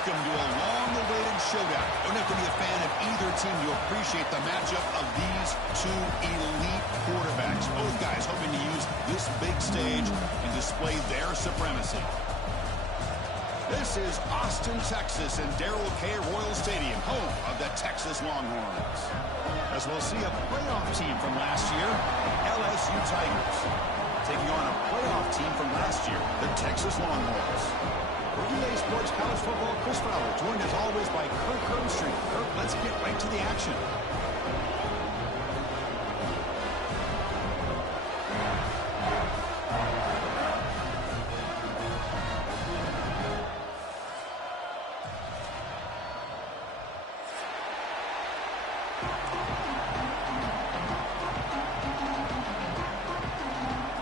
Welcome to a long-awaited showdown. Don't have to be a fan of either team to appreciate the matchup of these two elite quarterbacks. Both guys hoping to use this big stage and display their supremacy. This is Austin, Texas, and Darrell K. Royal Stadium, home of the Texas Longhorns. As we'll see a playoff team from last year, LSU Tigers, taking on a playoff team from last year, the Texas Longhorns. For EA Sports College Football, Chris Fowler, joined as always by Kirk Herbstreit. Kirk, let's get right to the action.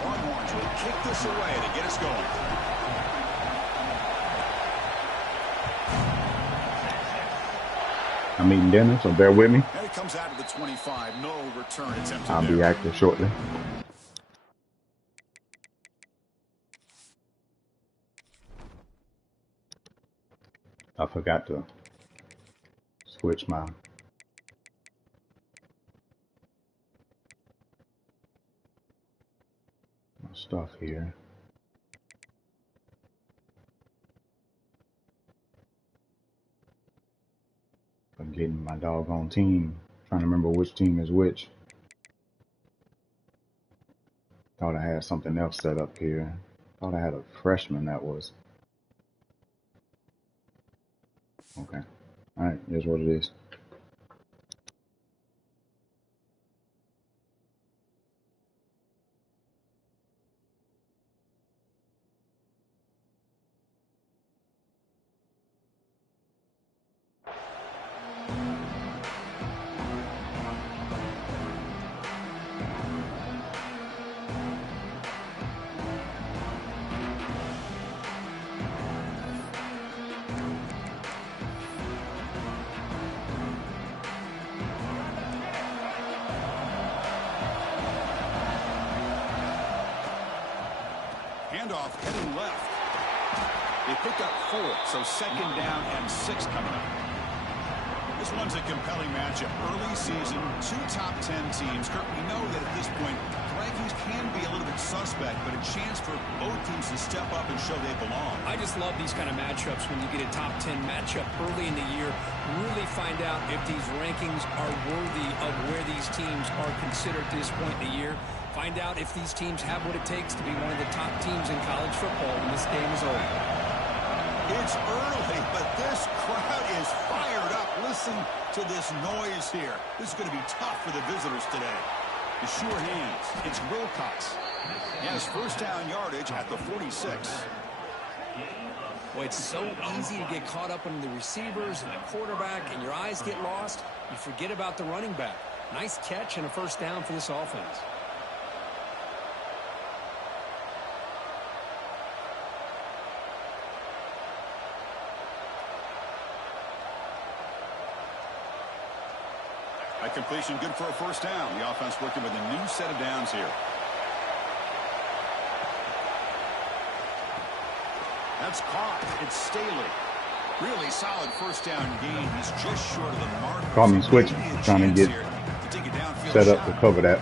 Longhorns will kick this away to get us going. I'm eating dinner, so bear with me. And it comes out of the 25. No return attempt. I'll be active shortly. I forgot to switch my stuff here. I'm getting my doggone team. Trying to remember which team is which. Thought I had something else set up here. Thought I had a freshman that was. Okay. Alright, here's what it is. Handoff heading left. They pick up 4, so second down and 6 coming up. This one's a compelling matchup. Early season, 2 top 10 teams. Kirk, we know that at this point, rankings can be a little bit suspect, but a chance for both teams to step up and show they belong. I just love these kind of matchups when you get a top 10 matchup early in the year. Really find out if these rankings are worthy of where these teams are considered at this point in the year. Find out if these teams have what it takes to be one of the top teams in college football when this game is over. It's early, but this crowd is fired up. Listen to this noise here. This is going to be tough for the visitors today. The sure hands. It's Wilcox. He has first down yardage at the 46. Boy, it's so easy to get caught up in the receivers and the quarterback, and your eyes get lost. You forget about the running back. Nice catch and a first down for this offense. That completion good for a first down. The offense working with a new set of downs here. That's caught. It's Staley. Really solid first down gain. He's just short of the mark. Call me switching. Trying to get set up to cover that.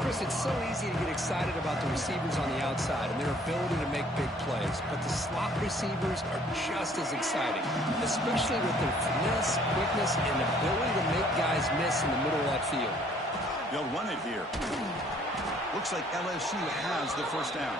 Chris, it's so easy to get excited about the receivers on the outside and their ability to make big plays, but the slot receivers are just as exciting, especially with their finesse, quickness, and ability to make guys miss in the middle of that field. They'll run it here. Looks like LSU has the first down.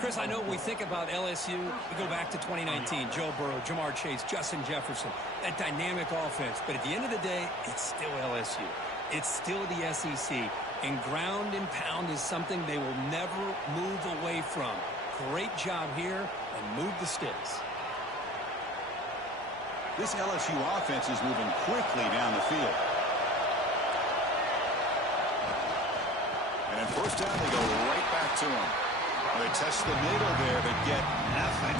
Chris, I know when we think about LSU, we go back to 2019, Joe Burrow, Jamar Chase, Justin Jefferson, that dynamic offense. But at the end of the day, it's still LSU. It's still the SEC. And ground and pound is something they will never move away from. Great job here, and move the sticks. This LSU offense is moving quickly down the field. And at first down, they go right back to him. They test the middle there, but get nothing.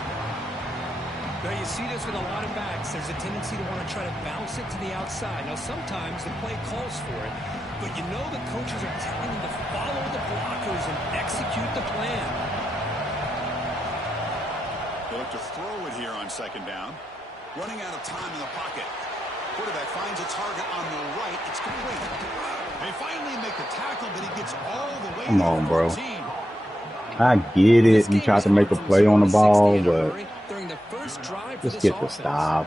Now, you see this with a lot of backs. There's a tendency to want to try to bounce it to the outside. Now, sometimes the play calls for it, but you know the coaches are telling you to follow the blockers and execute the plan. They look to throw it here on second down. Running out of time in the pocket. Quarterback finds a target on the right. It's complete. They finally make the tackle, but he gets all the way. Come on, bro. I get it. You tried to make a play on the ball, but just get the stop.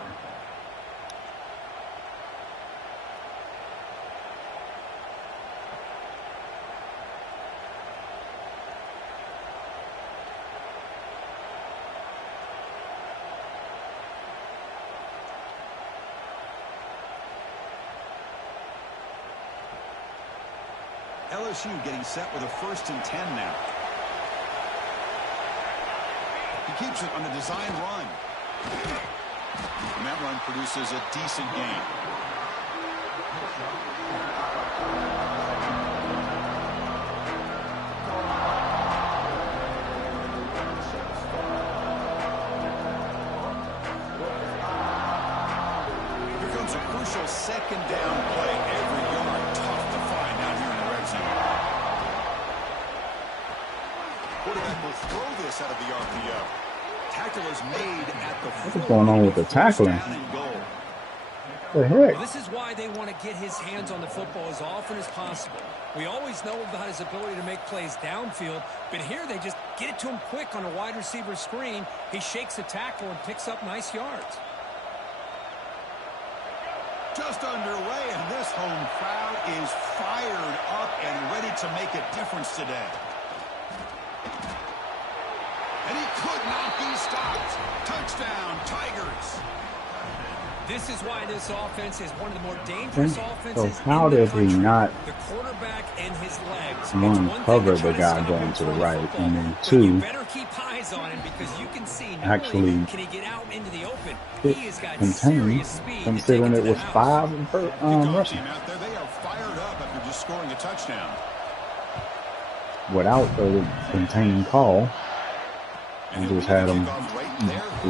LSU getting set with a 1st and 10 now. He keeps it on a design run. And that run produces a decent gain. Here comes a crucial second down play. Every yard tough to find down here in the red zone. Quarterback will throw this out of the RPO. Tackle is made at the what's going on with the tackling? The heck? Well, this is why they want to get his hands on the football as often as possible. We always know about his ability to make plays downfield, but here they just get it to him quick on a wide receiver screen. He shakes the tackle and picks up nice yards. Just underway, and this home crowd is fired up and ready to make a difference today. And he could not be stopped. Touchdown, Tigers. This is why this offense is one of the more dangerous offenses. So how did he not the quarterback and his legs? one cover the guy going to the right, and then two, better keep eyes on him because you can see actually can he get out into the open? He has got contained, considering it was 5 rushing. Out there, they are fired up after just scoring a touchdown. Without the contained call, and just had him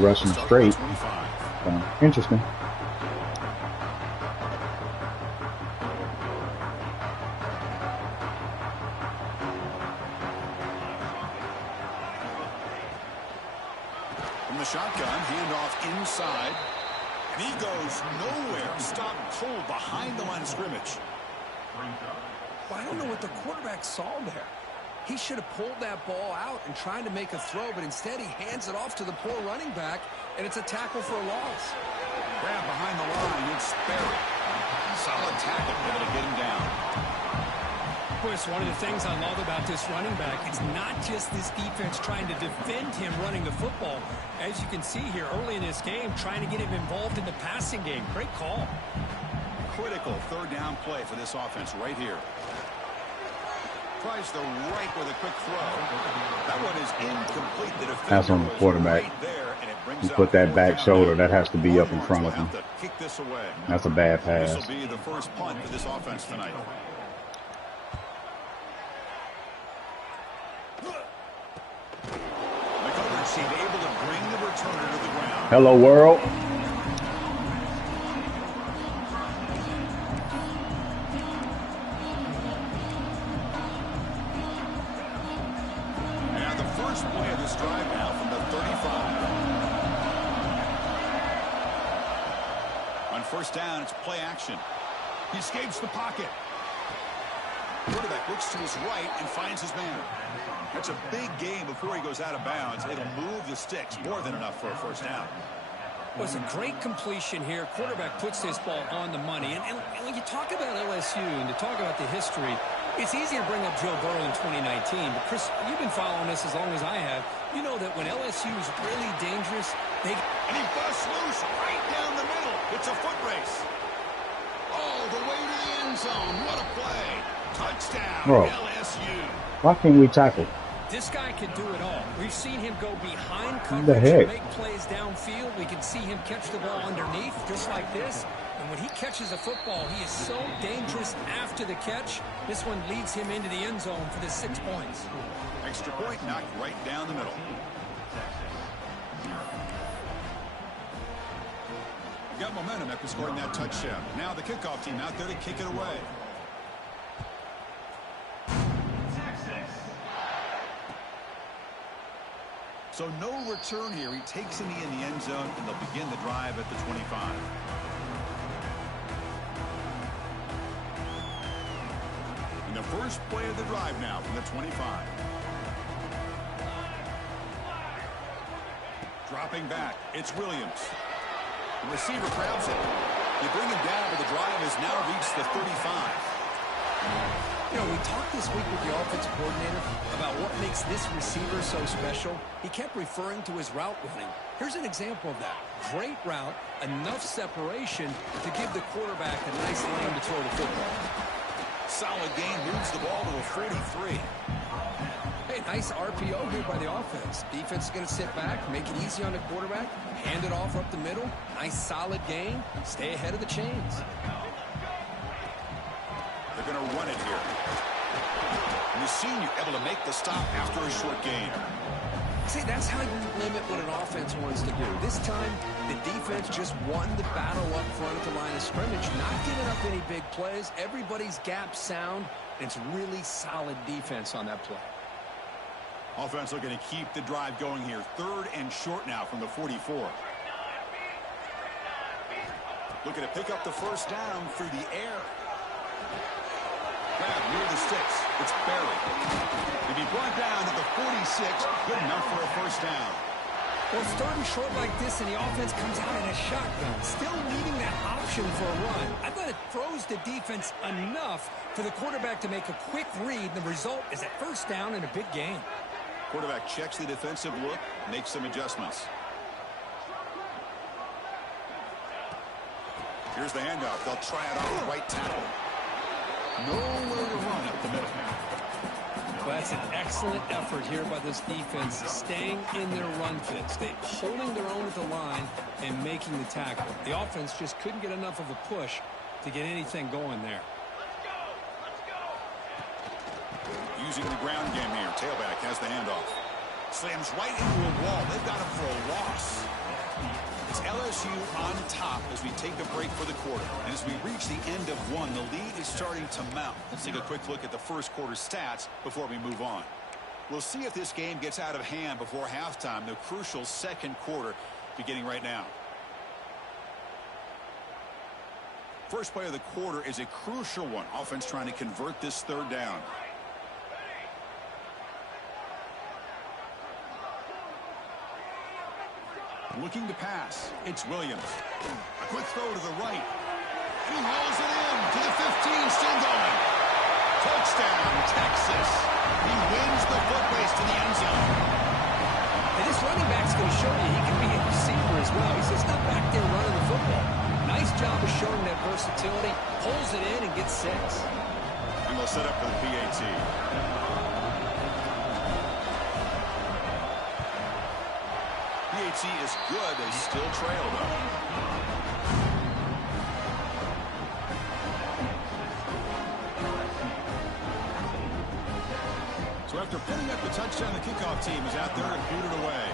rushing straight. Interesting. From the shotgun, handoff inside. And he goes nowhere. Stop cold behind the line of scrimmage. Well, I don't know what the quarterback saw there. He should have pulled that ball out and tried to make a throw, but instead he hands it off to the poor running back, and it's a tackle for a loss. Grab behind the line, it's Sperry. Solid tackle, able to get him down. Of course, one of the things I love about this running back, it's not just this defense trying to defend him running the football. As you can see here early in this game, trying to get him involved in the passing game. Great call. Critical 3rd down play for this offense right here. Tries the right with a quick throw. That one is incomplete. The defender that's on the quarterback. Right there, and it brings You put that back shoulder, that has to be up in front of him. Kick this away. That's a bad This pass. will be the first punt for this offense tonight. McCullers seemed able to bring the returner to the ground. Hello, world. And the first play of this drive now from the 35. On 1st down, it's play action. He escapes the pocket. Quarterback looks to his right and finds his man. That's a big gain before he goes out of bounds. It'll move the sticks. More than enough for a 1st down. Well, it's a great completion here. Quarterback puts this ball on the money. And when you talk about LSU and to talk about the history, it's easy to bring up Joe Burrow in 2019. But, Chris, you've been following this as long as I have. You know that when LSU is really dangerous, And he busts loose right down the middle. It's a foot race. All the way to the end zone. What a play. Touchdown, Bro. LSU. Why can't we tackle? This guy can do it all. We've seen him go behind The coverage heck? and make plays downfield. We can see him catch the ball underneath, just like this. And when he catches a football, he is so dangerous after the catch. This one leads him into the end zone for the 6 points. Extra point knocked right down the middle. Got momentum after scoring that touchdown. Now the kickoff team out there to kick it away. So no return here. He takes in the end zone, and they'll begin the drive at the 25. And the first play of the drive now from the 25. Dropping back, it's Williams. The receiver grabs it. You bring him down, but the drive has now reached the 35. You know, we talked this week with the offensive coordinator about what makes this receiver so special. He kept referring to his route running. Here's an example of that. Great route, enough separation to give the quarterback a nice lane to throw the football. Solid gain, moves the ball to a 43. Hey, nice RPO here by the offense. Defense is going to sit back, make it easy on the quarterback, hand it off up the middle. Nice solid gain. Stay ahead of the chains. They're going to run it here. And you've seen you able to make the stop after a short gain. See, that's how you limit what an offense wants to do. This time, the defense just won the battle up front at the line of scrimmage, not giving up any big plays. Everybody's gap sound. It's really solid defense on that play. Offense looking to keep the drive going here. 3rd and short now from the 44. Looking to pick up the first down through the air. Grab near the sticks. It's Barry. To be brought down at the 46. Good enough for a first down. Well, starting short like this and the offense comes out in a shotgun, still leaving that option for a run. I thought it throws the defense enough for the quarterback to make a quick read. The result is a first down and a big gain. Quarterback checks the defensive look, makes some adjustments. Here's the handoff. They'll try it off the right tackle. Nowhere to run up the middle. Well, that's an excellent effort here by this defense, staying in their run fits. They're holding their own at the line and making the tackle. The offense just couldn't get enough of a push to get anything going there. Using the ground game here. Tailback has the handoff. Slams right into a wall. They've got him for a loss. It's LSU on top as we take a break for the quarter. And as we reach the end of one, the lead is starting to mount. Let's take a quick look at the first quarter stats before we move on. We'll see if this game gets out of hand before halftime. The crucial second quarter beginning right now. First play of the quarter is a crucial one. Offense trying to convert this 3rd down. Looking to pass. It's Williams. A quick throw to the right. He hauls it in to the 15. Still going. Touchdown, Texas. He wins the foot race to the end zone. And this running back's going to show you he can be a receiver as well. He's just not back there running the football. Nice job of showing that versatility. Pulls it in and gets 6. And they'll set up for the PAT. PAT is good. They still trail, though. So after putting up the touchdown, the kickoff team is out there and booted away.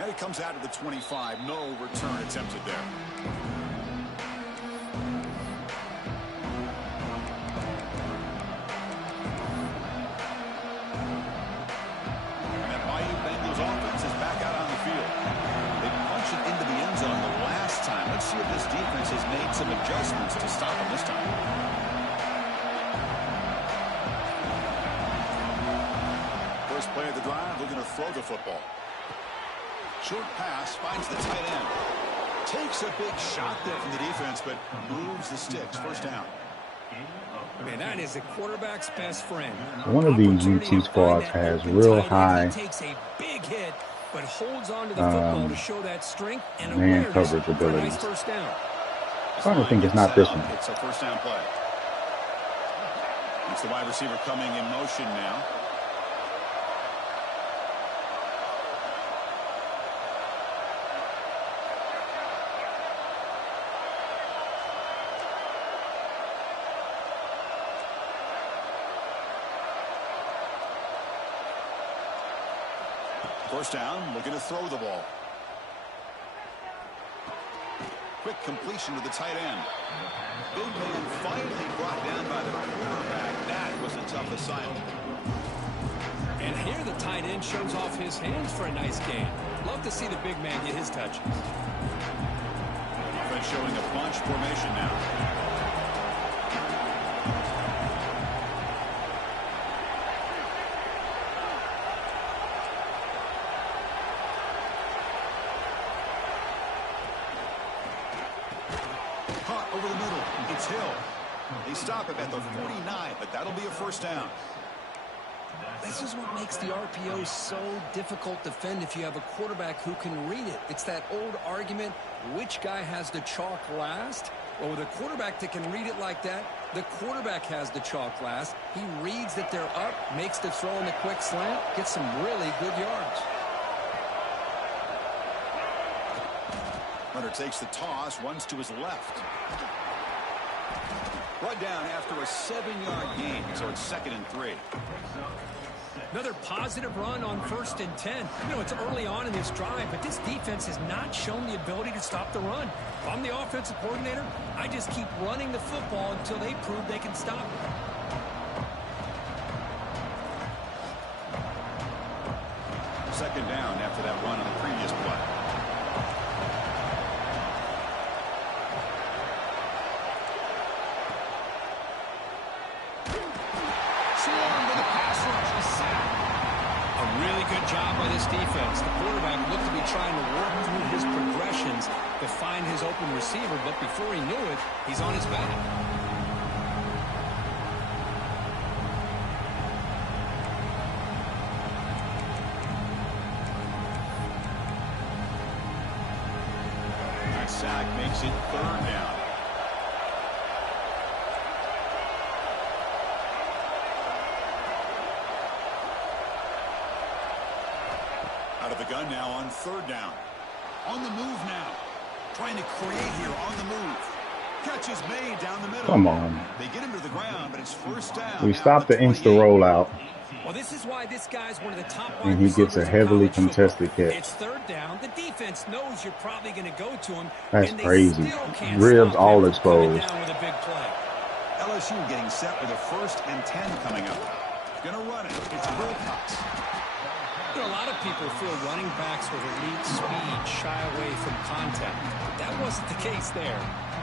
And it comes out to the 25. No return attempted there. Let's see if this defense has made some adjustments to stop him this time. First play of the drive, looking to throw the football. Short pass, finds the tight end. Takes a big shot there from the defense, but moves the sticks. First down. Man, that is a quarterback's best friend. One of these UT squads has real high takes a big hit, but holds on to the football to show that strength and man coverage abilities. Nice first down. I don't think it's not this one. It's a first down play. It's the wide receiver coming in motion now. First down, looking to throw the ball. quick completion to the tight end. Big man finally brought down by the quarterback. That was a tough assignment. And here the tight end shows off his hands for a nice gain. Love to see the big man get his touches. Offense showing a bunch formation now. Caught over the middle. It's Hill. They stop him at the 49, but that'll be a first down. This is what makes the RPO so difficult to defend if you have a quarterback who can read it. It's that old argument, which guy has the chalk last? Well, with a quarterback that can read it like that, the quarterback has the chalk last. He reads that they're up, makes the throw in the quick slant, gets some really good yards. Hunter takes the toss, runs to his left. Brought down after a 7-yard gain, so it's 2nd and 3. Another positive run on 1st and 10. You know, it's early on in this drive, but this defense has not shown the ability to stop the run. If I'm the offensive coordinator, I just keep running the football until they prove they can stop it. Second down after that run on the previous play. Good job by this defense. The quarterback looked to be trying to work through his progressions to find his open receiver, but before he knew it, he's on his back. That sack makes it 3rd down. Out of the gun now on 3rd down. On the move now. Trying to create here on the move. Catch is made down the middle. Come on. They get him to the ground, but it's 1st down. We stopped the insta rollout. Well, this is why this guy's one of the top and he gets a heavily contested catch. It's 3rd down. The defense knows you're probably going to go to him. That's crazy. Ribs all exposed. With a big play. LSU getting set with a 1st and 10 coming up. Gonna run it. It's Wilcox. You know, a lot of people feel running backs with elite speed shy away from contact. That wasn't the case there.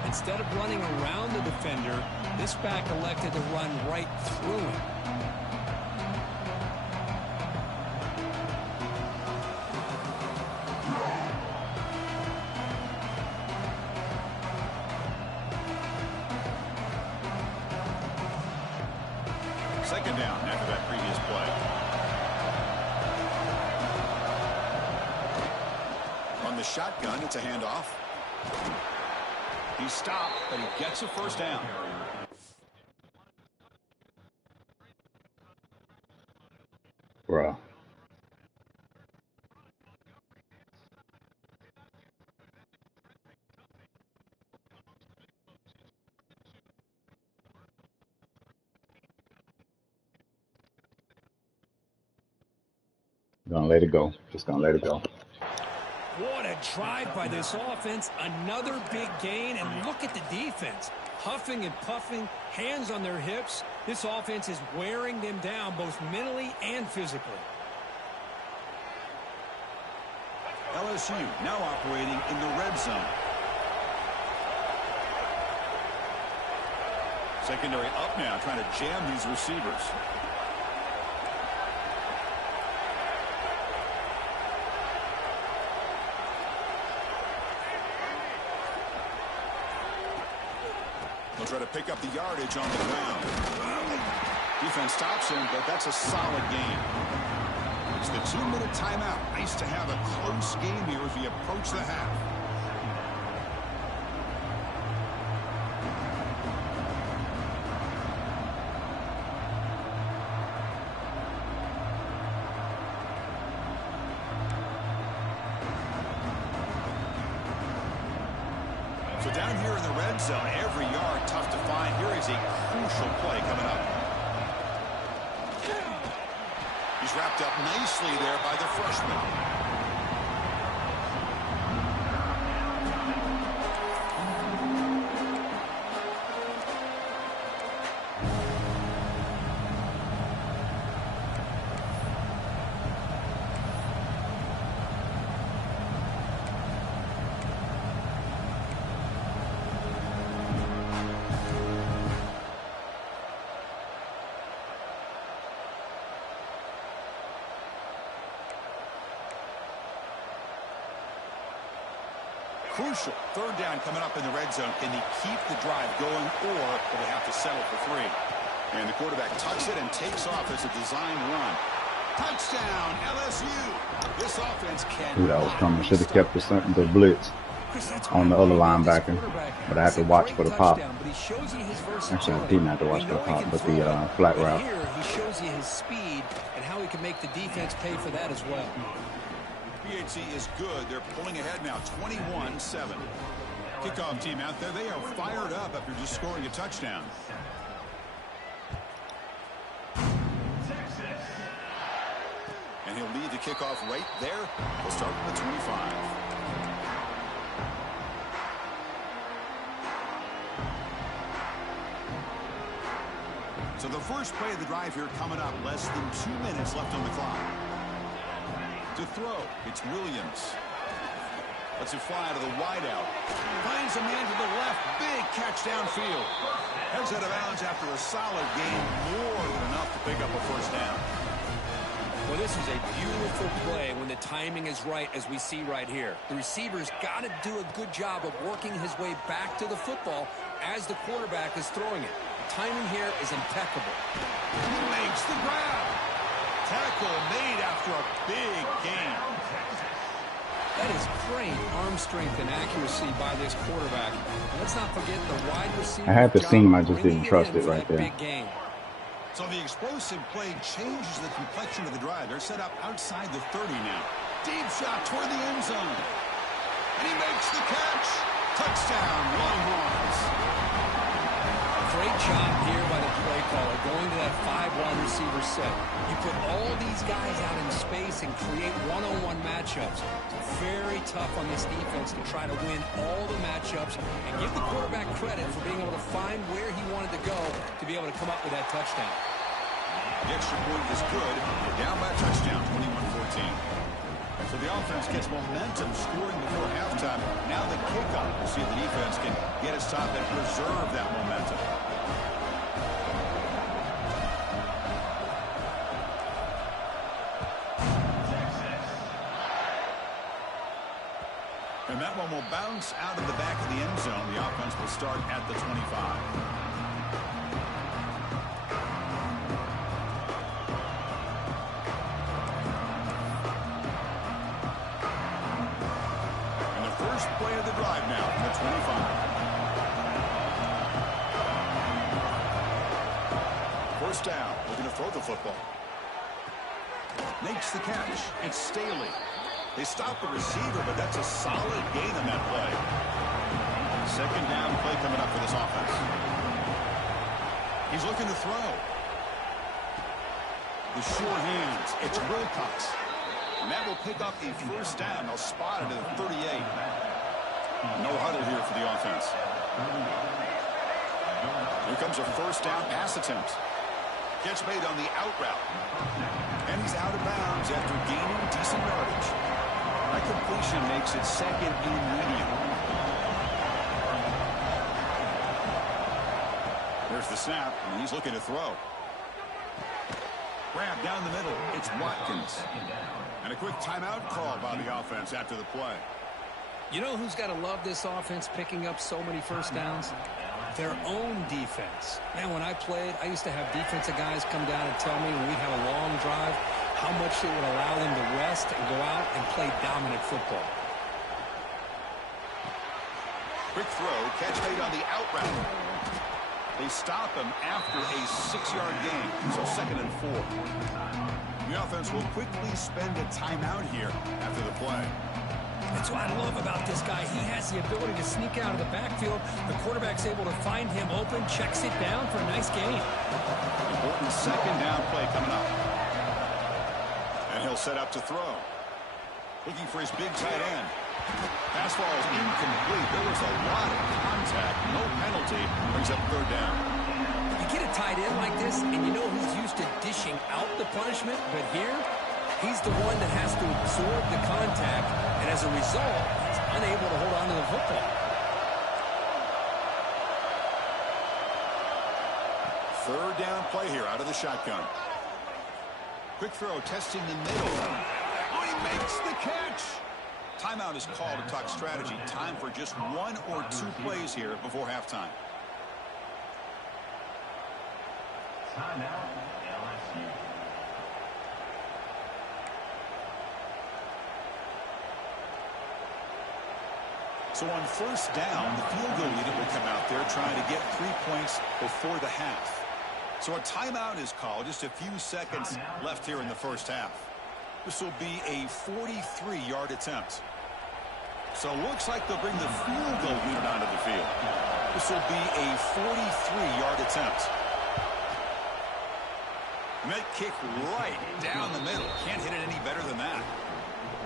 Instead of running around the defender, this back elected to run right through him. Second down after that previous play. On the shotgun, it's a handoff. He stopped, but he gets a 1st down. Bruh. Gonna let it go. Just gonna let it go. What a drive by this offense. Another big gain, and look at the defense. Huffing and puffing, hands on their hips. This offense is wearing them down both mentally and physically. LSU now operating in the red zone. Secondary up now, trying to jam these receivers. They'll try to pick up the yardage on the ground. Defense stops him, but that's a solid gain. It's the 2-minute timeout. Nice to have a close game here as we approach the half. So down here in the red zone, every yard tough to find. Here is a crucial play coming up. He's wrapped up nicely there by the freshman. Crucial. Third down coming up in the red zone. Can they keep the drive going, or will they have to settle for 3? And the quarterback tucks it and takes off as a design run. Touchdown, LSU. This offense can. Dude, I was coming. Should have kept the blitz on the other linebacker, but I had to watch for the pop. Actually, I didn't have to watch for the pop, but the flat route. Here, he shows you his speed and how he can make the defense pay for that as well. PHC is good. They're pulling ahead now, 21-7. Kickoff team out there. They are fired up after just scoring a touchdown. And he'll lead the kickoff right there. We'll start from the 25. So the first play of the drive here coming up. Less than 2 minutes left on the clock. To throw, it's Williams. Lets it fly to the wideout. Finds a man to the left. Big catch downfield. Heads out of bounds after a solid game. More than enough to pick up a first down. Well, this is a beautiful play when the timing is right, as we see right here. The receiver's got to do a good job of working his way back to the football as the quarterback is throwing it. The timing here is impeccable. He makes the grab. Tackle made after a big gain. That is great arm strength and accuracy by this quarterback. Let's not forget the wide receiver. I had the seam, I just didn't trust it right there. Big game. So the explosive play changes the complexion of the drive. They're set up outside the 30 now. Deep shot toward the end zone. And he makes the catch. Touchdown, Longhorns. Great job here by the play caller, going to that 5 wide receiver set. You put all these guys out in space and create one-on-one matchups. It's very tough on this defense to try to win all the matchups and give the quarterback credit for being able to find where he wanted to go to be able to come up with that touchdown. The extra point is good. We're down by a touchdown, 21-14. So the offense gets momentum scoring before halftime. Now the kickoff. We'll see if the defense can get its top and preserve that momentum. And that one will bounce out of the back of the end zone. The offense will start at the 25. Play of the drive now from the 25. First down. Looking to throw the football. Makes the catch. It's Staley. They stop the receiver, but that's a solid gain on that play. Second down play coming up for this offense. He's looking to throw. The sure hands. It's Wilcox. And that will pick up a first down. They'll spot it at the 38. No huddle here for the offense. Here comes a first down pass attempt. Catch made on the out route. And he's out of bounds after gaining decent yardage. That completion makes it second and medium. There's the snap, and he's looking to throw. Grab down the middle. It's Watkins. And a quick timeout call by the offense after the play. You know who's got to love this offense picking up so many first downs? Their own defense. Man, when I played, I used to have defensive guys come down and tell me when we'd have a long drive how much it would allow them to rest and go out and play dominant football. Quick throw, catch made on the out route. They stop him after a 6-yard gain, so second and 4. The offense will quickly spend a timeout here after the play. That's what I love about this guy. He has the ability to sneak out of the backfield. The quarterback's able to find him open, checks it down for a nice gain. Important second down play coming up. And he'll set up to throw. Looking for his big tight end. Pass ball is incomplete. There was a lot of contact. No penalty. Brings up third down. You get a tight end like this, and you know who's used to dishing out the punishment, but here, he's the one that has to absorb the contact, and as a result, he's unable to hold on to the football. Third down play here out of the shotgun. Quick throw, testing the middle. Oh, he makes the catch. Timeout is called to talk strategy. Time for just 1 or 2 plays here before halftime. Timeout, LSU. So on first down, the field goal unit will come out there trying to get 3 points before the half. So a timeout is called. Just a few seconds left here in the first half. This will be a 43-yard attempt. So it looks like they'll bring the field goal unit onto the field. This will be a 43-yard attempt. And that kick right down the middle. Can't hit it any better than that.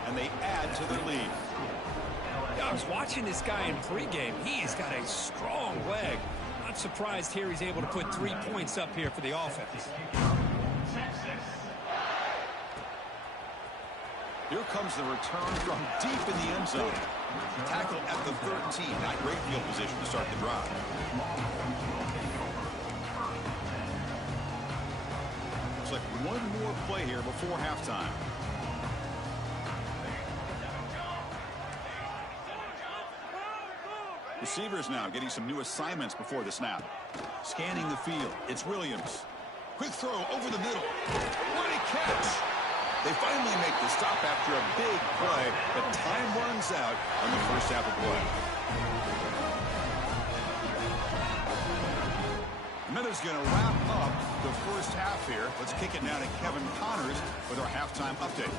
And they add to their lead. I was watching this guy in pregame. He's got a strong leg. Not surprised here he's able to put 3 points up here for the offense. Here comes the return from deep in the end zone. Tackle at the 13. Not great field position to start the drive. Looks like one more play here before halftime. Receivers now getting some new assignments before the snap. Scanning the field. It's Williams. Quick throw over the middle. What a catch! They finally make the stop after a big play, but time runs out on the first half of play. Minutes going to wrap up the first half here. Let's kick it now to Kevin Connors with our halftime update.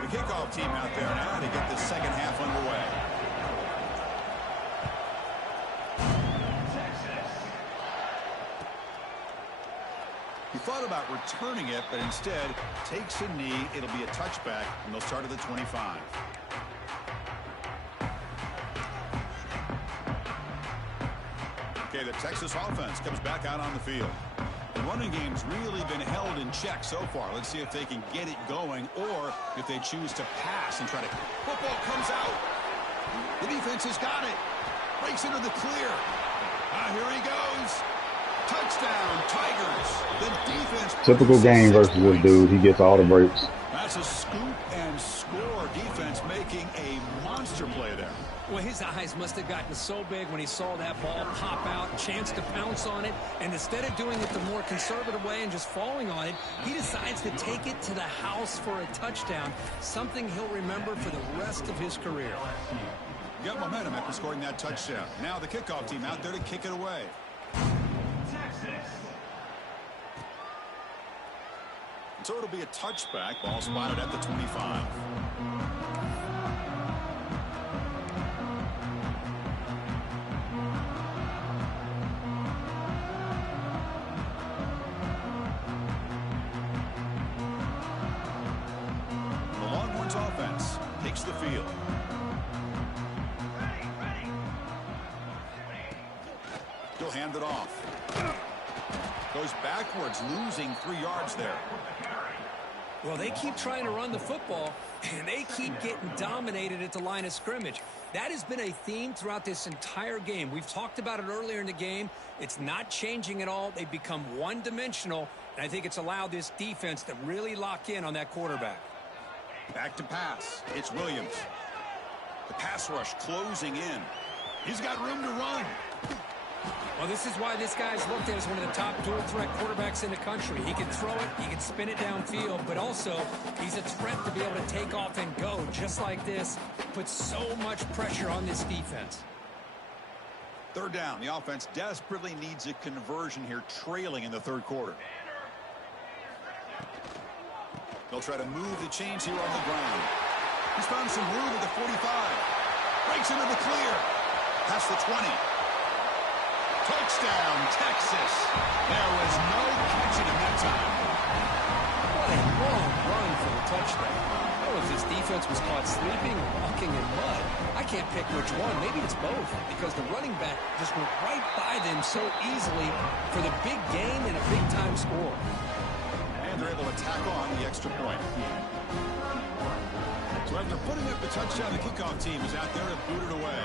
The kickoff team out there now to get the second half underway. He thought about returning it, but instead takes a knee. It'll be a touchback, and they'll start at the 25. Okay, the Texas offense comes back out on the field. The running game's really been held in check so far. Let's see if they can get it going or if they choose to pass and try to... Football comes out. The defense has got it. Breaks into the clear. Here he goes. Touchdown, Tigers. The defense... Typical game versus this dude. He gets all the breaks. That's a scoop and score. Defense making a monster play there. Well, his eyes must have gotten so big when he saw that ball pop out, chance to pounce on it, and instead of doing it the more conservative way and just falling on it, he decides to take it to the house for a touchdown, something he'll remember for the rest of his career. Got momentum after scoring that touchdown. Now the kickoff team out there to kick it away. So it'll be a touchback. Ball spotted at the 25. The Longhorns offense takes the field. He'll hand it off. Goes backwards, losing 3 yards there. Well, they keep trying to run the football, and they keep getting dominated at the line of scrimmage. That has been a theme throughout this entire game. We've talked about it earlier in the game. It's not changing at all. They've become one-dimensional, and I think it's allowed this defense to really lock in on that quarterback. Back to pass. It's Williams. The pass rush closing in. He's got room to run. Well, this is why this guy's looked at as one of the top dual-threat quarterbacks in the country. He can throw it, he can spin it downfield, but also he's a threat to be able to take off and go just like this. Puts so much pressure on this defense. Third down. The offense desperately needs a conversion here, trailing in the third quarter. They'll try to move the chains here on the ground. He's found some room at the 45. Breaks into the clear. Past the 20. Touchdown, Texas. There was no catching him that time. What a long run for the touchdown. I don't know if this defense was caught sleeping or walking in mud. I can't pick which one. Maybe it's both, because the running back just went right by them so easily for the big game and a big-time score. And they're able to tack on the extra point. So after putting up the touchdown, the kickoff team is out there to boot it away.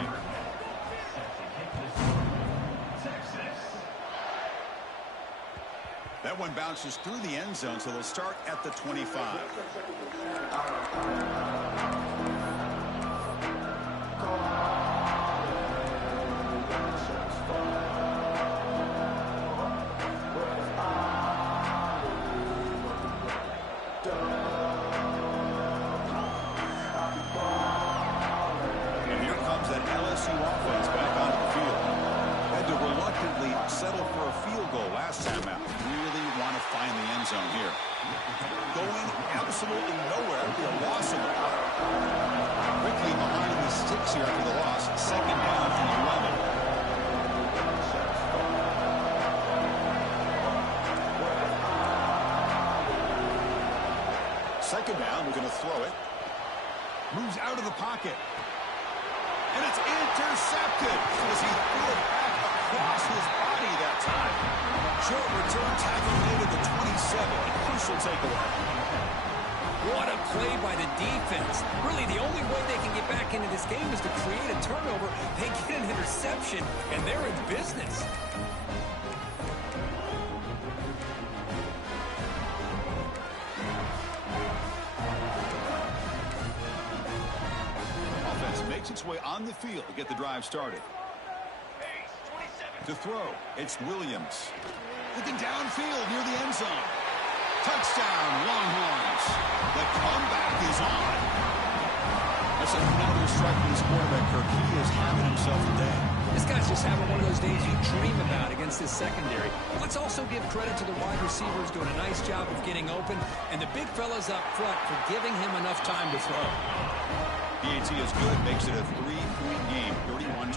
That one bounces through the end zone, so they'll start at the 25. And here comes that LSU offense back onto the field. Had to reluctantly settle for a field goal last time out. Really want to find the end zone here. Going absolutely nowhere. It'll be a loss of the play. Quickly behind the sticks here after the loss. Second down and 11. Second down, we're going to throw it. Moves out of the pocket. And it's intercepted as he threw it back across his body that time. Short return tackle made at the 27. A crucial takeaway. What a play by the defense. Really, the only way they can get back into this game is to create a turnover. They get an interception, and they're in business. Offense makes its way on the field to get the drive started. To throw, it's Williams. Looking downfield near the end zone. Touchdown, Longhorns. The comeback is on. That's another strike from this quarterback, Kirk. He is having himself a day. This guy's just having one of those days you dream about against this secondary. Let's also give credit to the wide receivers doing a nice job of getting open, and the big fellas up front for giving him enough time to throw. PAT is good, makes it a 3-point game, 31-28.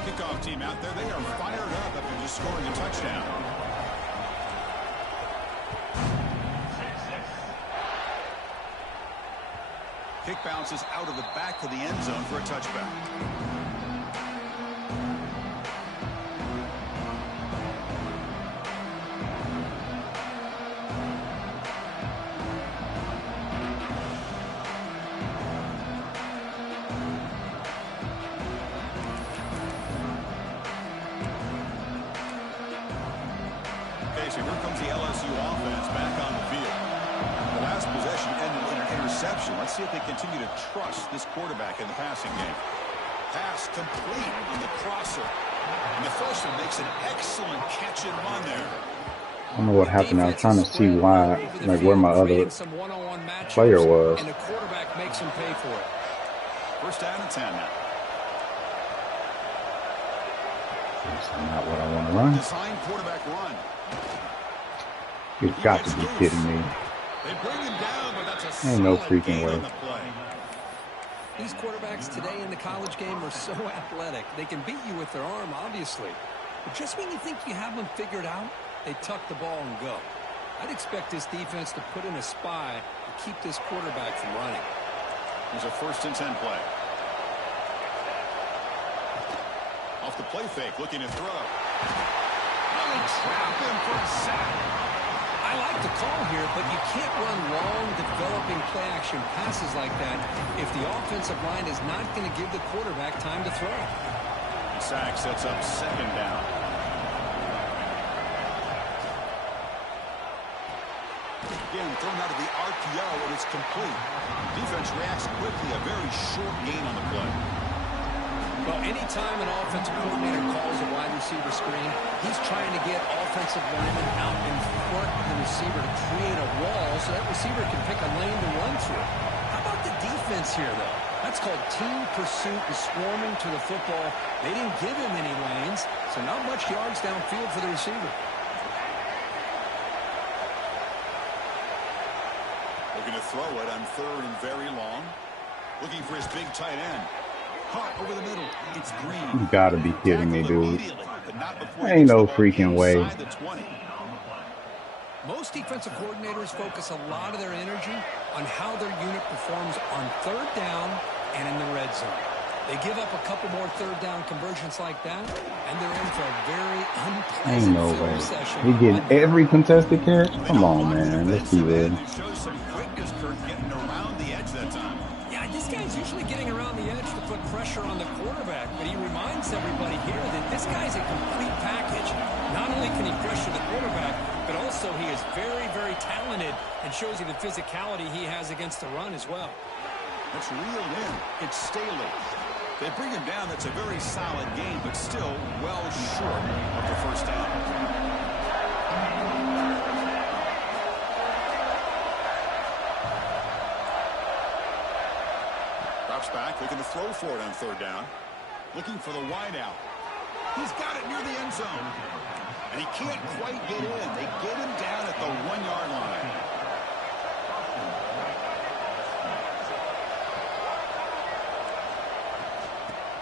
Kickoff team out there, they are fired up after just scoring a touchdown. Kick bounces out of the back of the end zone for a touchback. So here comes the LSU offense back on the field. The last possession ended in an interception. Let's see if they continue to trust this quarterback in the passing game. Pass complete on the crosser. And the first one makes an excellent catch and run there. I don't know what happened. I was trying to see why, like where my other player was. And the quarterback makes him pay for it. First down and 10 now. That's not what I want to run. Design quarterback run. You've got to be kidding me. They bring him down, but that's a Ain't no solid freaking gain way. on the play. These quarterbacks today in the college game are so athletic. They can beat you with their arm, obviously. But just when you think you have them figured out, they tuck the ball and go. I'd expect this defense to put in a spy to keep this quarterback from running. There's a 1st and 10 play. Off the play fake, looking to throw. Oh, trap him for a sack. I like the call here, but you can't run long, developing play-action passes like that if the offensive line is not going to give the quarterback time to throw. The sack sets up second down. Again, thrown out of the RPO, and it's complete. Defense reacts quickly, a very short gain on the play. Well, anytime an offensive coordinator calls a wide receiver screen, he's trying to get offensive linemen out in front of the receiver to create a wall so that receiver can pick a lane to run through. How about the defense here, though? That's called team pursuit and swarming to the football. They didn't give him any lanes, so not much yards downfield for the receiver. Looking to throw it on 3rd and very long. Looking for his big tight end. Caught over the middle. It's Green. You gotta be kidding me, dude. Ain't no freaking way. Most defensive coordinators focus a lot of their energy on how their unit performs on 3rd down and in the red zone. They give up a couple more third-down conversions like that, and they're in for a very Ain't unpleasant no film way. session. He getting every contested catch? Come on, man. Let's be real. They show some quickness, Kurt, getting around the edge that time. Yeah, this guy's usually getting around the edge to put pressure on the quarterback, but he reminds everybody here that this guy's a complete package. Not only can he pressure the quarterback, but also he is very, very talented and shows you the physicality he has against the run as well. It's reeled in. It's Staley. They bring him down. That's a very solid game, but still well short of the first down. Drops back, looking to throw for it on third down. Looking for the wide out. He's got it near the end zone. And he can't quite get in. They get him down at the 1-yard line.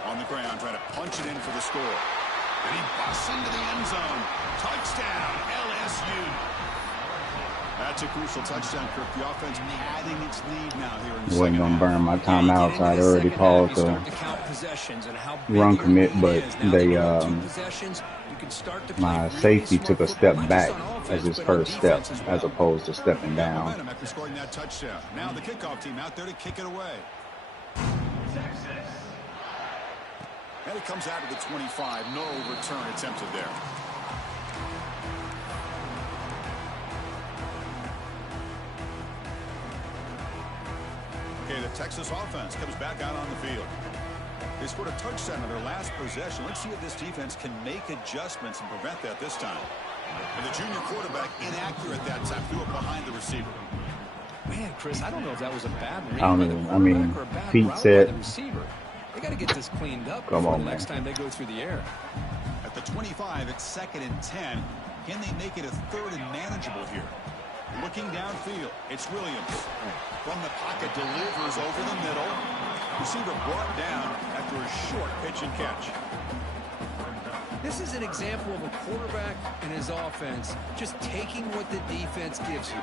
On the ground, trying to punch it in for the score. And he busts into the end zone. Touchdown, LSU. That's a crucial touchdown, Kirk. The offense padding its lead now here in the Wasn't second gonna burn my timeouts. I'd already called the run commit, but they my safety took a step back as his first step, as opposed to stepping down. After scoring that touchdown. Now the kickoff team out there to kick it away. And it comes out of the 25. No return attempted there. Okay, the Texas offense comes back out on the field. They scored a touchdown on their last possession. Let's see if this defense can make adjustments and prevent that this time. And the junior quarterback inaccurate that time. Threw it behind the receiver. Man, Chris, I don't know if that was a bad read I don't by the even, I mean, quarterback or a bad Pete route by said, the receiver. They got to get this cleaned up come before on, the next man. time they go through the air. At the 25, it's 2nd and 10. Can they make it a 3rd and manageable here? Looking downfield, it's Williams. From the pocket, delivers over the middle. Receiver brought down after a short pitch and catch. This is an example of a quarterback and his offense just taking what the defense gives you.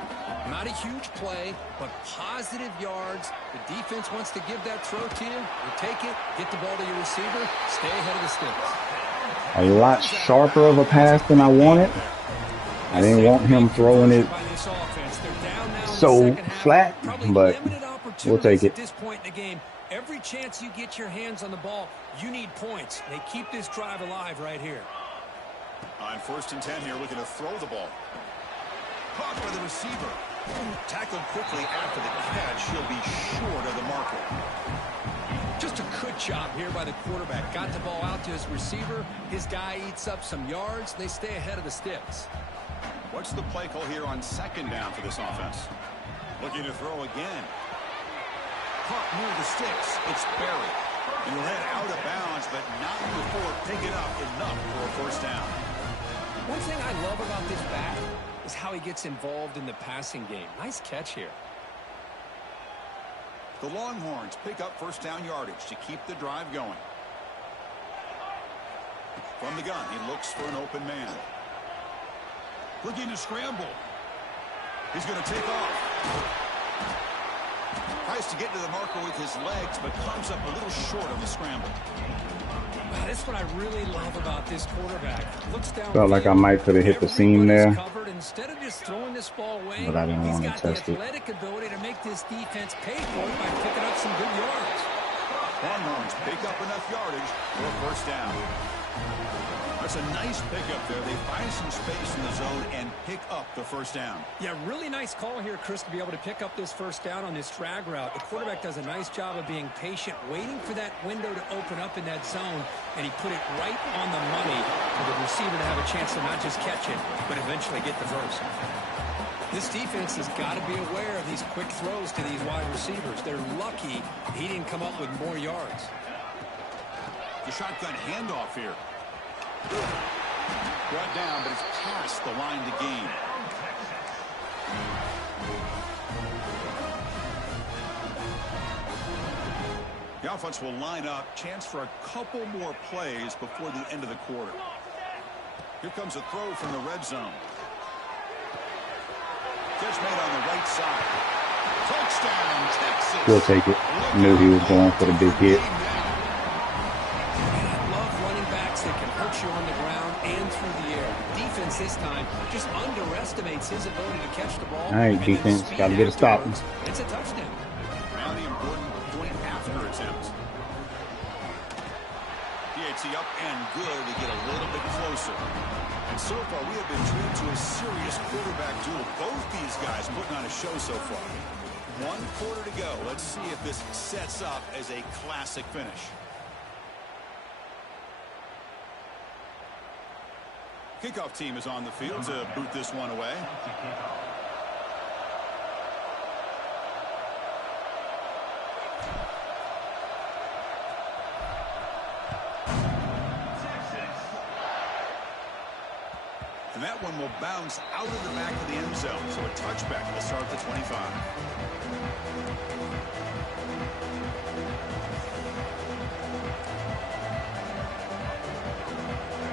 Not a huge play, but positive yards. The defense wants to give that throw to you. You take it, get the ball to your receiver, stay ahead of the sticks. A lot sharper of a pass than I wanted. I didn't want him throwing it so flat, but we'll take it. At this point in the game, every chance you get your hands on the ball, you need points. They keep this drive alive right here. On 1st and 10 here, looking to throw the ball. Caught by the receiver. Tackled quickly after the catch. He'll be short of the marker. Just a good job here by the quarterback. Got the ball out to his receiver. His guy eats up some yards. They stay ahead of the sticks. What's the play call here on 2nd down for this offense? Looking to throw again. Caught near the sticks. It's Berry. And he'll head out of bounds, but not before picking up enough for a 1st down. One thing I love about this back is how he gets involved in the passing game. Nice catch here. The Longhorns pick up 1st down yardage to keep the drive going. From the gun, he looks for an open man. Looking to scramble. He's going to take off. Tries to get to the marker with his legs, but comes up a little short on the scramble. That's what I really love about this quarterback. Looks down. Felt like I might could have hit the seam there, instead of just throwing this ball away, but I didn't want to he's got test the it. athletic ability to make this defense pay for it by picking up some good yards. Longhorns pick up enough yardage for a 1st down. That's a nice pickup there. They find some space in the zone and pick up the 1st down. Yeah, really nice call here, Chris, to be able to pick up this 1st down on this drag route. The quarterback does a nice job of being patient, waiting for that window to open up in that zone, and he put it right on the money for the receiver to have a chance to not just catch it, but eventually get the first. This defense has got to be aware of these quick throws to these wide receivers. They're lucky he didn't come up with more yards. The shotgun handoff here. Brought down, but it's past the line to gain. The offense will line up. Chance for a couple more plays before the end of the quarter. Here comes a throw from the red zone. Catch made on the right side. Touchdown, Texas. We'll take it. Knew he was going for the big hit. that can hurt you on the ground and through the air. Defense this time just underestimates his ability to catch the ball. All right, defense, got to get a stop. It's a touchdown. Now the important point after attempt. PAT up and good. We get a little bit closer. And so far, we have been treated to a serious quarterback duel. Both these guys putting on a show so far. 1 quarter to go. Let's see if this sets up as a classic finish. Kickoff team is on the field to boot this one away. And that one will bounce out of the back of the end zone. So a touchback will start at the 25.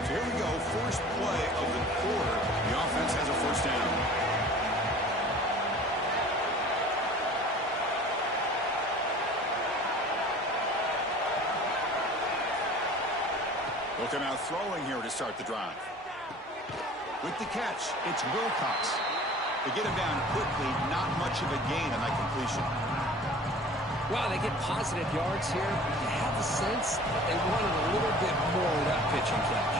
So here we go. First play of the quarter. The offense has a first down. Looking out throwing here to start the drive. With the catch, it's Wilcox. They get him down quickly, not much of a gain on that completion. Wow, they get positive yards here. You have the sense that they wanted a little bit more of that pitch and catch.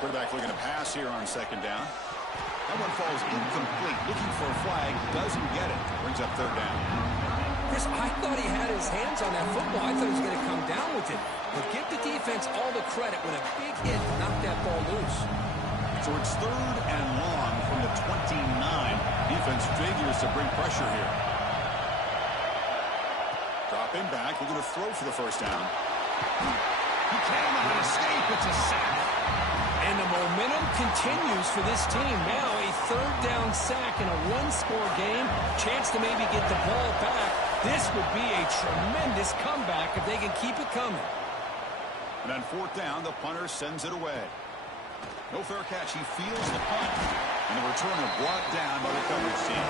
Quarterback looking to pass here on second down. That one falls incomplete. Looking for a flag. Doesn't get it. Brings up third down. Chris, I thought he had his hands on that football. I thought he was going to come down with it. But give the defense all the credit when a big hit knocked that ball loose. So it's third and long from the 29. Defense figures to bring pressure here. Dropping back. We're going to throw for the first down. He cannot escape. It's a sack. And the momentum continues for this team. Now a third down sack in a one-score game. Chance to maybe get the ball back. This would be a tremendous comeback if they can keep it coming. And on fourth down, the punter sends it away. No fair catch. He feels the punt. And the returner brought down by the coverage team.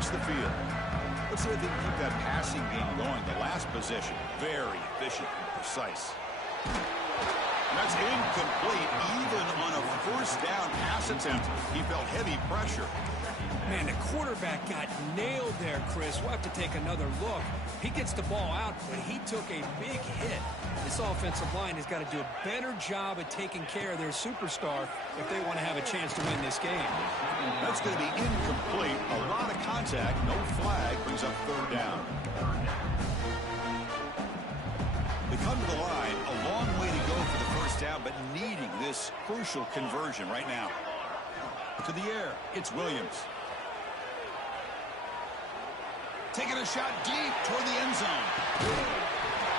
The field. Let's see if they can keep that passing game going. The last possession, very efficient and precise. And that's incomplete. Even on a first down pass attempt, he felt heavy pressure. Man, the quarterback got nailed there, Chris. We'll have to take another look. He gets the ball out, but he took a big hit. This offensive line has got to do a better job at taking care of their superstar if they want to have a chance to win this game. That's going to be incomplete. A lot of contact. No flag. Brings up third down. They come to the line. A long way to go for the first down, but needing this crucial conversion right now. To the air. It's Williams. Taking a shot deep toward the end zone.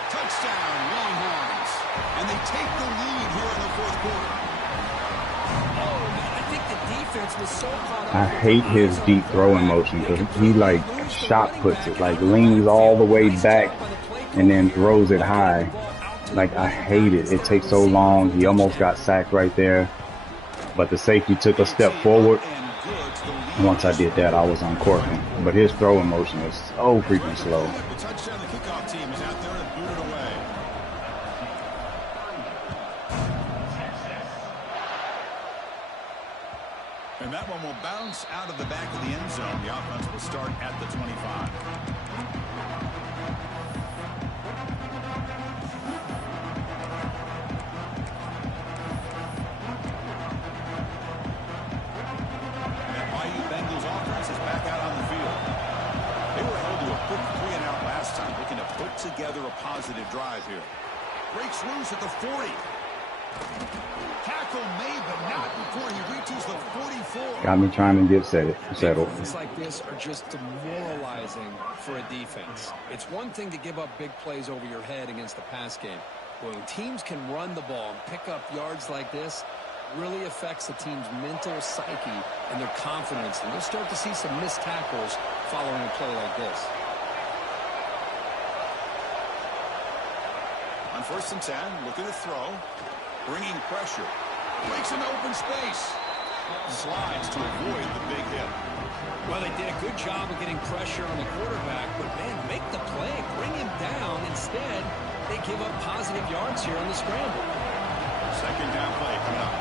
Touchdown, Longhorns. And they take the lead here in the fourth quarter. Oh, man, I think the defense was so caught up. I hate his deep throwing motion because he like shot puts it, like leans all the way back and then throws it high. Like, I hate it. It takes so long. He almost got sacked right there. But the safety took a step forward. Once I did that, I was uncorking. But his throwing motion is so freaking slow. The touchdown, the kickoff team is out there to boot it away. And that one will bounce out of the back of the end zone. The offense will start at the 25. Together a positive drive here. Breaks loose at the 40. Tackle made, but not before he reaches the 44. Got me trying to get settled. Things like this are just demoralizing for a defense. It's one thing to give up big plays over your head against the pass game. When teams can run the ball and pick up yards like this, really affects the team's mental psyche and their confidence. And you'll start to see some missed tackles following a play like this. On 1st and 10, looking to throw. Bringing pressure. Breaks an open space. Slides to avoid the big hit. Well, they did a good job of getting pressure on the quarterback, but, man, make the play, bring him down. Instead, they give up positive yards here on the scramble. 2nd down play coming up.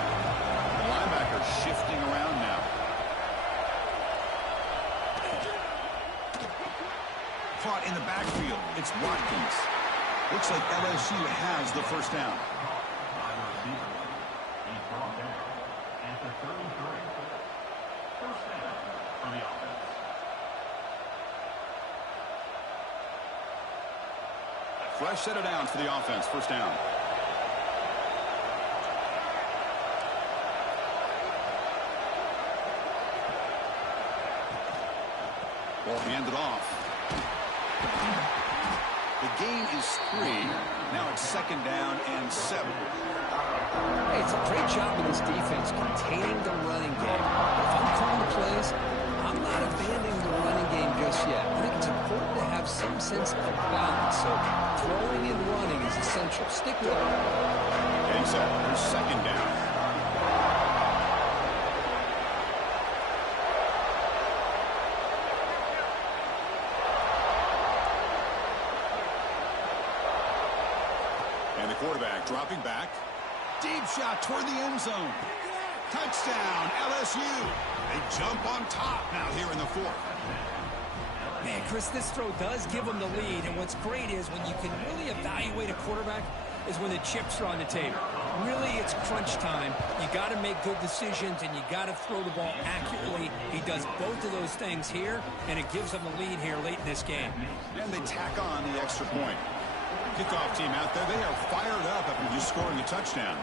The linebacker shifting around now. Caught in the backfield. It's Watkins. Looks like LSU has the 1st down. Fresh set of downs for the offense. 1st down. Ball handed off. The gain is 3. Now it's 2nd down and 7. Hey, it's a great job of this defense containing the running game. If I'm calling the plays, I'm not abandoning the running game just yet. I think it's important to have some sense of balance. So throwing and running is essential. Stick with it. Getting set for 2nd down. And the quarterback dropping back. Deep shot toward the end zone. Touchdown, LSU. They jump on top now here in the 4th. Man, Chris, this throw does give them the lead, and what's great is when you can really evaluate a quarterback is when the chips are on the table. Really, it's crunch time. You got to make good decisions, and you got to throw the ball accurately. He does both of those things here, and it gives them the lead here late in this game. And they tack on the extra point. Kickoff team out there, they are fired up after just scoring a touchdown.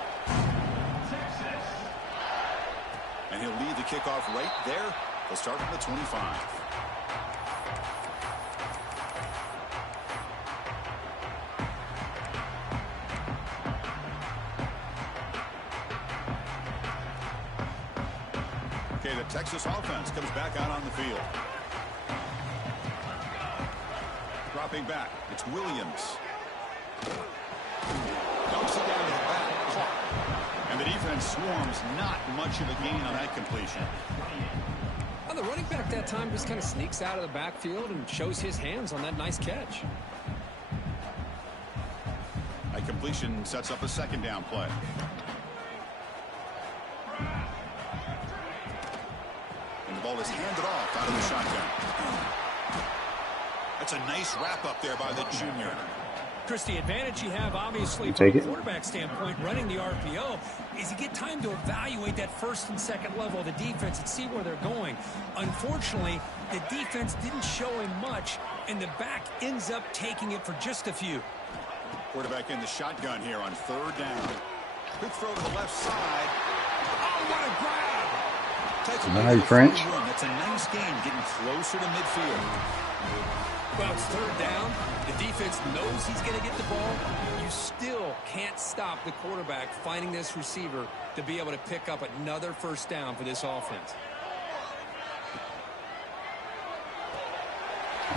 And he'll lead the kickoff right there. They'll start from the 25. Okay, the Texas offense comes back out on the field. Dropping back, it's Williams. Dumps it down to the back, caught. And the defense swarms, not much of a gain on that completion. Well, the running back that time just kind of sneaks out of the backfield and shows his hands on that nice catch. That completion sets up a 2nd down play. And the ball is handed off out of the shotgun. That's a nice wrap up there by the junior. Chris, the advantage you have, obviously, from a quarterback standpoint, running the RPO, is you get time to evaluate that 1st and 2nd level of the defense and see where they're going. Unfortunately, the defense didn't show him much, and the back ends up taking it for just a few. Quarterback in the shotgun here on 3rd down. Quick throw to the left side. Oh, what a grab! Nice, French. That's a nice game, getting closer to midfield. Well, it's 3rd down. The defense knows he's going to get the ball. You still can't stop the quarterback finding this receiver to be able to pick up another 1st down for this offense.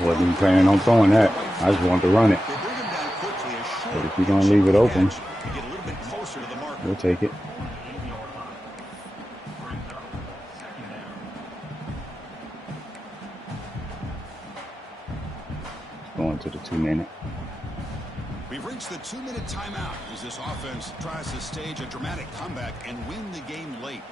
Wasn't planning on throwing that. I just wanted to run it. But if you're going to leave it open, we'll take it. Going to the 2-minute. We've reached the 2-minute timeout as this offense tries to stage a dramatic comeback and win the game late.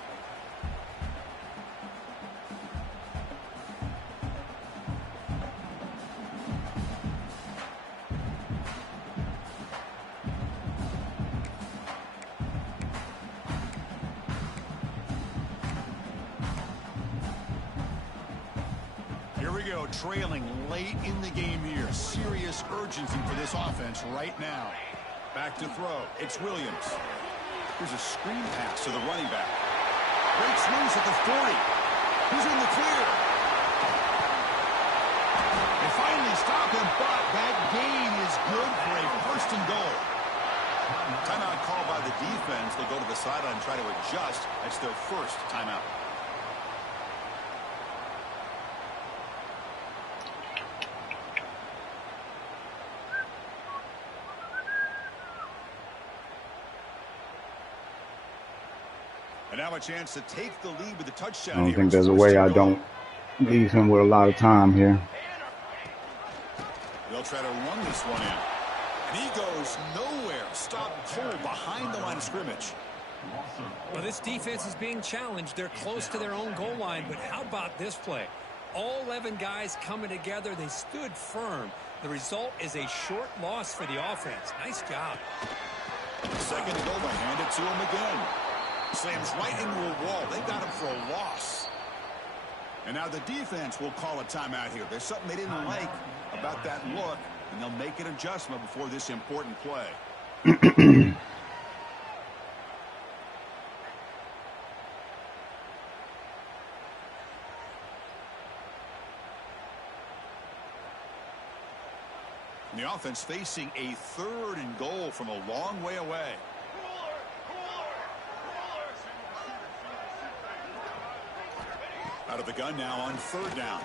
Trailing late in the game here. Serious urgency for this offense right now. Back to throw. It's Williams. Here's a screen pass to the running back. Breaks loose at the 40. He's in the clear. They finally stop him, but that gain is good for a 1st and goal. Timeout called by the defense. They'll go to the sideline and try to adjust. That's their first timeout. And now a chance to take the lead with the touchdown. I don't think there's a way I don't leave him with a lot of time here. They'll try to run this one in. And he goes nowhere. Stop cold behind the line of scrimmage. Well, this defense is being challenged. They're close to their own goal line, but how about this play? All 11 guys coming together. They stood firm. The result is a short loss for the offense. Nice job. Second and goal, they hand it to him again. Slams right into a wall. They got him for a loss. And now the defense will call a timeout here. There's something they didn't like about that look, and they'll make an adjustment before this important play. And the offense facing a third and goal from a long way away. Out of the gun now on third down.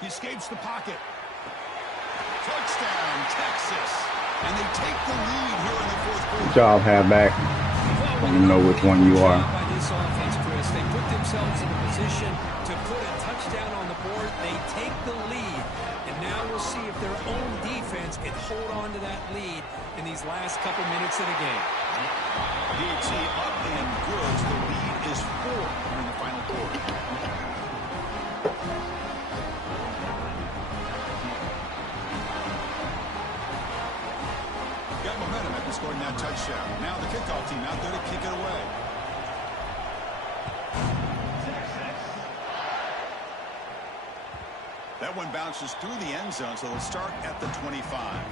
He escapes the pocket. Touchdown, Texas. And they take the lead here in the fourth quarter. Good job, halfback. I don't know which one you are. By this offense, Chris, they put themselves in a position to put a touchdown on the board. They take the lead, and now we'll see if their own defense can hold on to that lead in these last couple minutes of the game. DT up and good. The lead is 4 in the final quarter. Got momentum after scoring that touchdown. Now the kickoff team out there to kick it away. That one bounces through the end zone, so they'll start at the 25.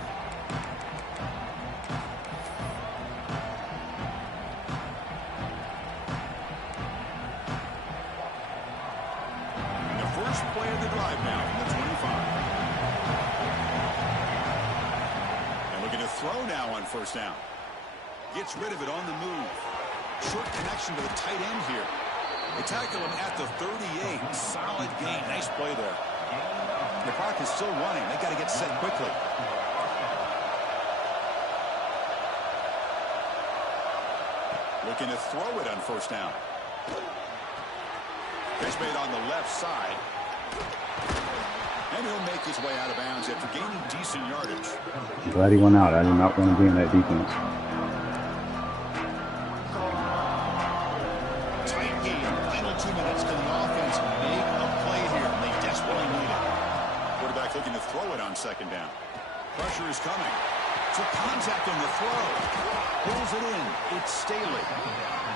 Play of the drive now from the 25. And looking to throw now on first down. Gets rid of it on the move. Short connection to the tight end here. They tackle him at the 38. Solid gain. Nice play there. The clock is still running. They got to get set quickly. Looking to throw it on first down. Catch made on the left side. And he'll make his way out of bounds after gaining decent yardage. I'm glad he went out. I did not want to be in that defense. Tight game. Final 2 minutes. Can the offense make a play here? And they desperately need it. Quarterback looking to throw it on second down. Pressure is coming. To contact on the throw. Pulls it in. It's Staley.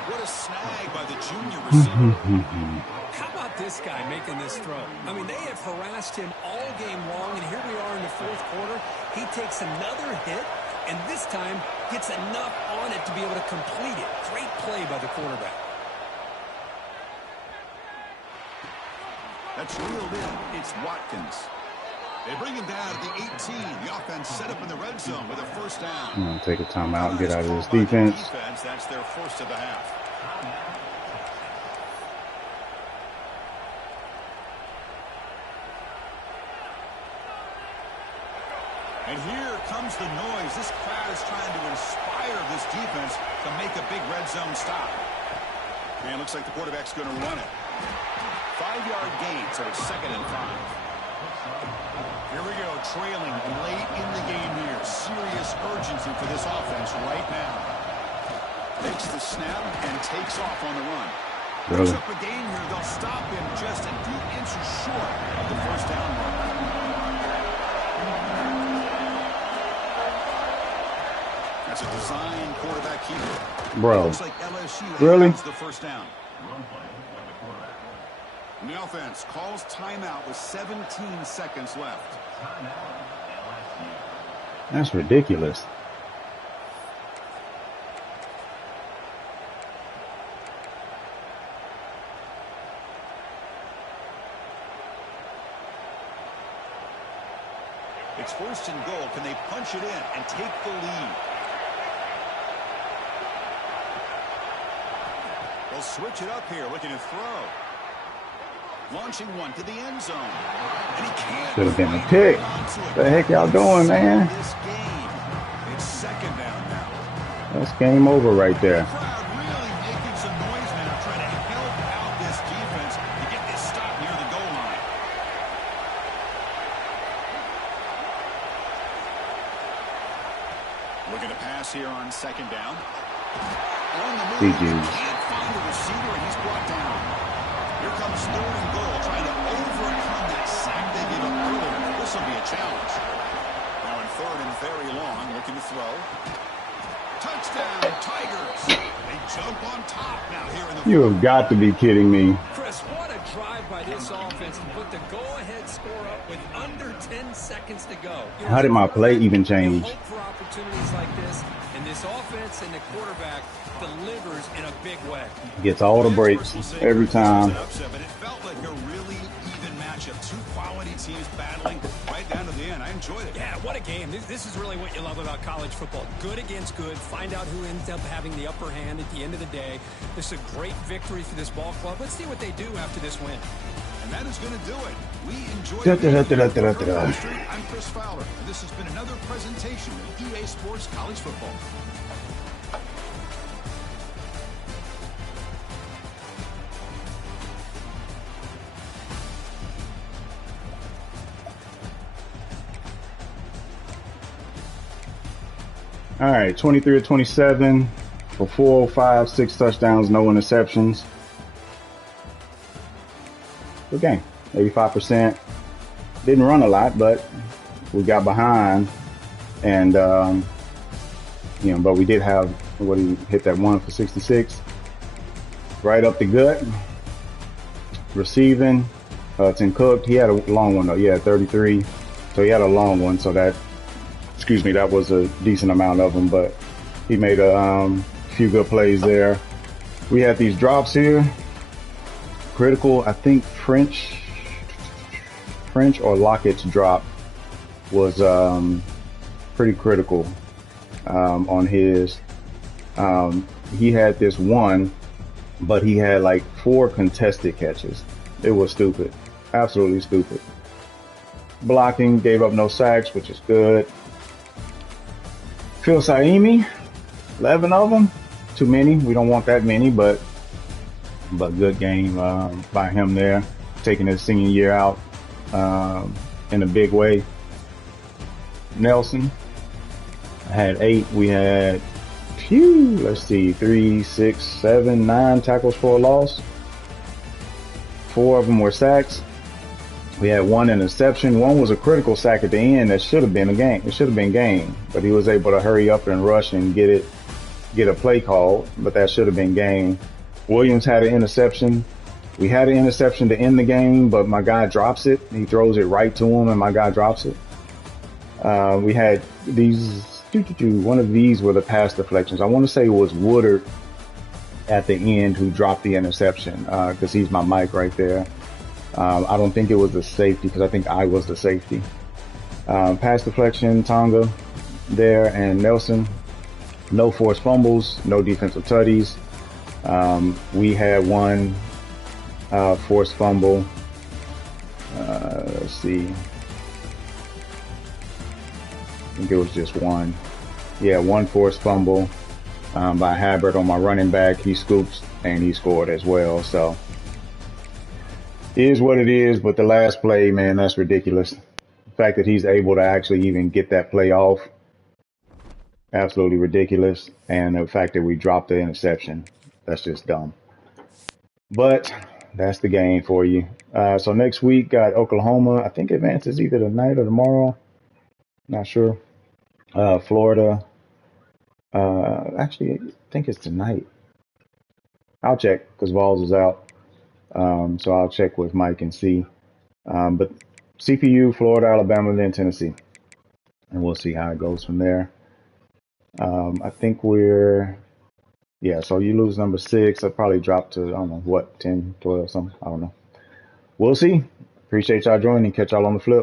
What a snag by the junior receiver. How about this guy making this throw? I mean, they have harassed him all game long, and here we are in the fourth quarter. He takes another hit, and this time gets enough on it to be able to complete it. Great play by the quarterback. That's reeled in. It's Watkins. They bring him down at the 18. The offense set up in the red zone with a first down. I'm going to take a timeout and get out of this defense. That's their first of the half. And here comes the noise. This crowd is trying to inspire this defense to make a big red zone stop. And it looks like the quarterback's going to run it. 5-yard gain, so it's 2nd and 5. Here we go, trailing late in the game here. Serious urgency for this offense right now. Takes the snap and takes off on the run. Picks up a gain here. They'll stop him just a few inches short of the first down mark. That's a design quarterback keeper. Bro, looks like LSU really? has the first down. And the offense calls timeout with 17 seconds left. That's ridiculous. It's 1st and goal. Can they punch it in and take the lead? They'll switch it up here, looking to throw. Launching one to the end zone. And he can't. Should have been a pick. What the heck y'all doing, man? This game. It's second down now. That's game over right there. Crowd really making some noise now, trying to help out this defense to get this stop near the goal line. Looking to pass here on second down. On the move, can't find the receiver, and he's brought down. Here comes third and goal, trying to overcome that sack they gave up earlier. This will be a challenge. Now in third and very long, looking to throw. Touchdown, Tigers. They jump on top now here in the... You have got to be kidding me. Chris, what a drive by this offense to put the go-ahead score up with under 10 seconds to go. How did my play even change? Hope for opportunities like this, and this offense and the quarterback delivers in a big way. Gets all the breaks every time. But it felt like a really even matchup. Two quality teams battling right down to the end. I enjoyed it. Yeah, what a game. This is really what you love about college football. Good against good. Find out who ends up having the upper hand at the end of the day. This is a great victory for this ball club. Let's see what they do after this win. And that is going to do it. We enjoyed it. I'm Chris Fowler, and this has been another presentation of EA Sports College Football. All right, 23 of 27 for 405, 6 touchdowns, no interceptions. Good game. 85%. Didn't run a lot, but we got behind. And, but we did have, he hit that one for 66. Right up the gut. Receiving, Tim Cook. He had a long one, though. Yeah, 33. So he had a long one, so that was a decent amount of them, but he made a few good plays there. We had these drops here. Critical, I think French or Lockett's drop was pretty critical on his. He had this one, but he had like 4 contested catches. It was stupid, absolutely stupid. Blocking, gave up no sacks, which is good. Phil Saimi, 11 of them. Too many. We don't want that many, but good game by him there, taking his senior year out in a big way. Nelson had 8. We had 3, 6, 7, 9 tackles for a loss. 4 of them were sacks. We had 1 interception. 1 was a critical sack at the end that should have been a game. It should have been game, but he was able to hurry up and rush and get a play called, but that should have been game. Williams had an interception. We had an interception to end the game, but my guy drops it. He throws it right to him, and my guy drops it. We had these, one of these were the pass deflections. I want to say it was Woodard at the end who dropped the interception, because he's my mic right there. I don't think it was the safety, because I think I was the safety. Pass deflection, Tonga there, and Nelson. No forced fumbles, no defensive tutties. We had 1 forced fumble. Let's see. I think it was just 1. Yeah, 1 forced fumble by Habbard on my running back. He scoops and he scored as well. So it is what it is, but the last play, man, that's ridiculous. The fact that he's able to actually even get that play off, absolutely ridiculous. And the fact that we dropped the interception, that's just dumb. But that's the game for you. So next week, got Oklahoma. I think advances either tonight or tomorrow. Not sure. Florida. Actually, I think it's tonight. I'll check because Vols is out. So I'll check with Mike and see. But CPU, Florida, Alabama, then Tennessee. And we'll see how it goes from there. I think so you lose number 6. I'll probably drop to, I don't know, 10, 12, something. I don't know. We'll see. Appreciate y'all joining. Catch y'all on the flip.